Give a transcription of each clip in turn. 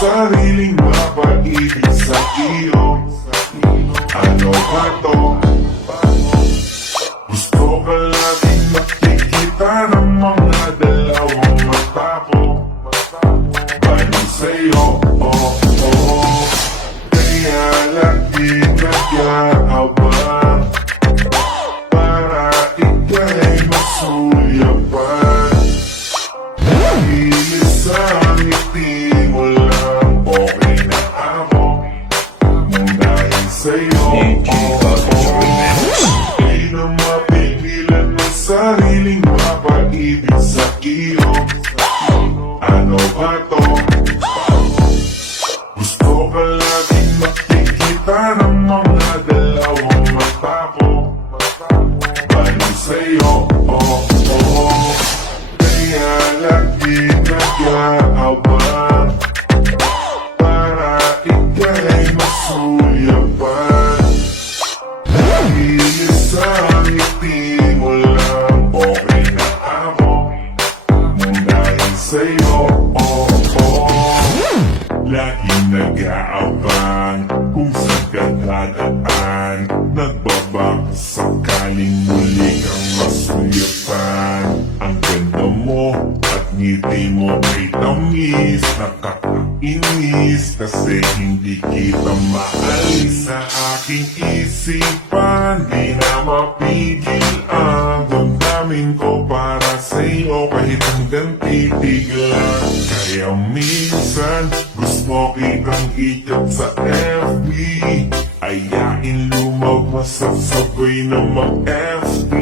sariling mapaibig sa iyo. Ano ba to? Gusto ka laging makikita ng mga dalawang mata ko. Balik sa'yo, oh, oh. Kaya lagi nag-aabang para ika'y masuyapan. Dahil sa ngiti mo lang, okay na ako. Dahil sa'yo, oh, oh. Di na mapigilan ng sariling mapaibig sa iyo. Ano ba to? Gusto ka laging makikita ng mga dalawang mata ko. Balik sa'yo, oh, oh. Kaya lagi nag-aabang para ika'y masuyapan. Dahil sa ngiti mo lang, okay na ako. Dahil sa'yo, oh, oh. Laging nag-aabang kung saan ka dadaan. Nagbabak sakaling muli kang masuyapan. Ang ganda mo at ngiti mo ay tamis. Nakakainis kasi hindi kita maalis sa aking isipan. Di na mapigil ang damdamin ko para sa'yo kahit hanggang titig lang. Kaya minsan gusto kitang ikat sa FB. Ayain lumabas at sabay na mag-FB.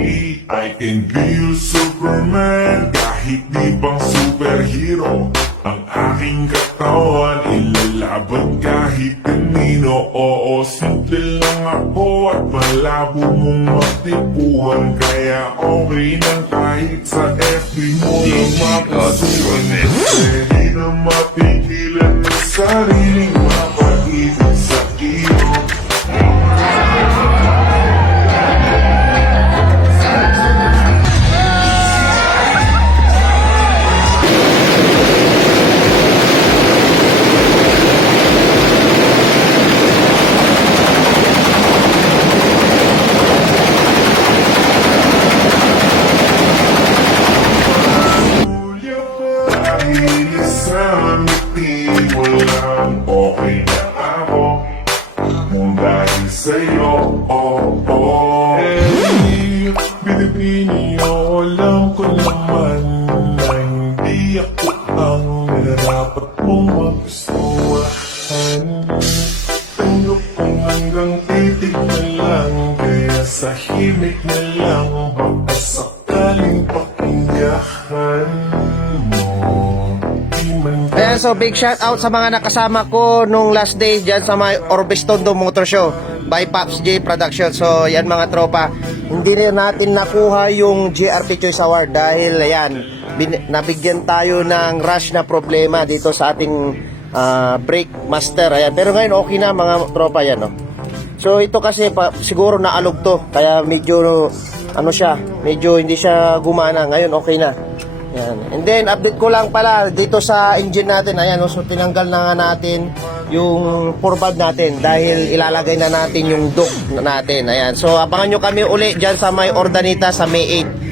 I can be your Superman kahit di pang superhero. Ang aking katawan ilalaban kahit kanino. Oo, simple lang ako at malabo mong matipuhan. Kaya okay lang kahit sa FB mo lang mapasuhan. Hindi na mapigilan ng sariling mapaibig sa iyo. Dahil sa ngiti mo lang, okay na ako. Dahil sa'yo, oh, oh. Hey, Pilipino, alam ko naman na hindi ako ang nararapat mong magustuhan. Tanggap kong hanggang titig na lang, kaya sa himik na lang, baka sakaling pakinggahan mo. Ayan, so big shout out sa mga nakasama ko nung last day dyan sa may Orbis Tondo Motor Show by Pops J Production. So yan mga tropa, hindi rin natin nakuha yung GRP Choice Award dahil ayan, nabigyan tayo ng rush na problema dito sa ating brake master. Ayan, pero ngayon okay na mga tropa yan, no? So ito kasi siguro naalog to, kaya medyo ano siya, medyo hindi siya gumana. Ngayon okay na. Yan. And then update ko lang pala dito sa engine natin. Ayan, so tinanggal na nga natin yung forbad natin dahil ilalagay na natin yung dog natin. Ayan. So abangan nyo kami uli dyan sa may Ordanita sa May 8.